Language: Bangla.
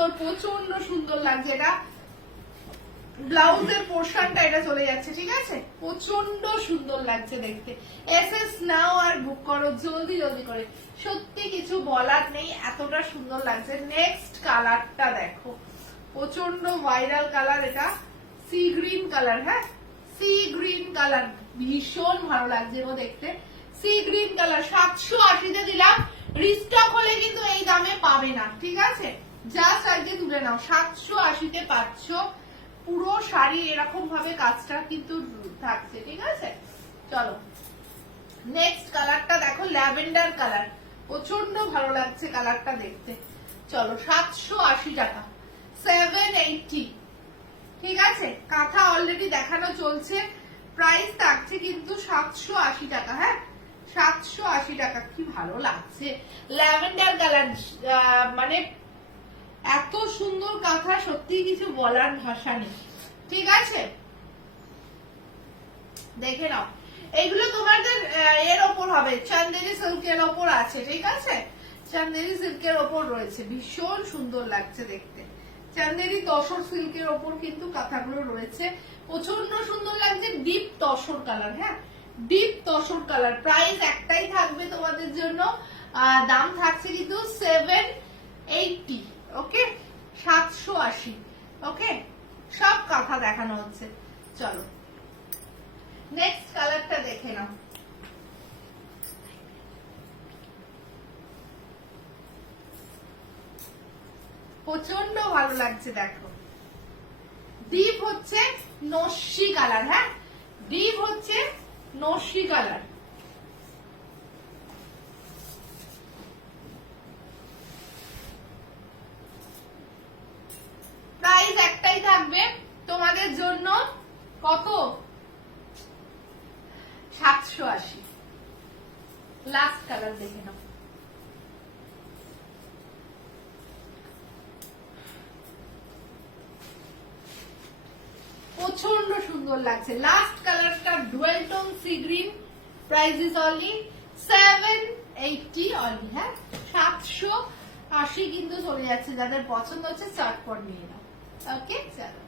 সুন্দর, প্রচন্ড সুন্দর লাগছে। এটা ব্লাউজের পোর্শনটা এটা চলে যাচ্ছে, ঠিক আছে? প্রচন্ড সুন্দর লাগছে দেখতে। এসএস নাও আর বুক করো জলদি জলদি করে, সত্যি কিছু বলার নেই, এতটা সুন্দর লাগছে। নেক্সট কালারটা দেখো, প্রচন্ড ভাইরাল কালার, এটা সি গ্রিন কালার। হ্যাঁ, সি গ্রিন কালার ভীষণ ভালো লাগছে গো দেখতে। সি গ্রিন কালার 780-তে দিলাম, রিস্টক হলে কিন্তু এই দামে পাবে না, ঠিক আছে? জাস্ট আজকে তুলে নাও, 780-তে পাচ্ছ। পুরো শাড়ি এরকম ভাবে কাজটা কিন্তু থাকছে, ঠিক আছে? চলো নেক্সট কালারটা দেখো, ল্যাভেন্ডার কালার, প্রচন্ড ভালো লাগছে কালারটা দেখতে। চলো 780 টাকা, 780, ঠিক আছে? কাঁথা অলরেডি দেখানো চলছে, প্রাইস থাকছে কিন্তু 780 টাকা। হ্যাঁ, 780 টাকা। কি ভালো লাগছে ল্যাভেন্ডার কালার, মানে এত সুন্দর কাঁথা, সত্যি কিছু বলার ভাষা নেই, ঠিক আছে? দেখে নাও, এগুলো তোমাদের এর ওপর হবে, চান্দেরি সিল্কের ওপর আছে, ঠিক আছে? চান্দেরি সিল্কের ওপর রয়েছে, ভীষণ সুন্দর লাগছে দেখতে। চান্দেরি তসর সিল্কের ওপর কিন্তু কাঁথাগুলো রয়েছে, প্রচন্ড সুন্দর লাগছে। ডিপ তসর কালার, হ্যাঁ ডিপ তসর কালার। প্রাইস একটাই থাকবে তোমাদের জন্য, দাম থাকছে কিন্তু 780, ওকে? 780, ওকে? সব কাঁথা দেখানো হচ্ছে। চলো নেক্সট কালারটা দেখে নাও, প্রচন্ড ভালো লাগছে দেখো। ডিপ হচ্ছে নস্যি কালার, হ্যাঁ ডিপ হচ্ছে নস্যি কালার। প্রাইস একটাই থাকবে তোমাদের জন্য, কত? 780। লাস্ট কালার দেখে নাও, প্রচন্ড সুন্দর লাগছে। লাস্ট কালারটা dual tone sea green, price is only 780 only. হ্যাঁ, 780 কিন্তু চলে যাচ্ছে, যাদের পছন্দ হচ্ছে চটপট নিয়ে নাও, ওকে? চলো।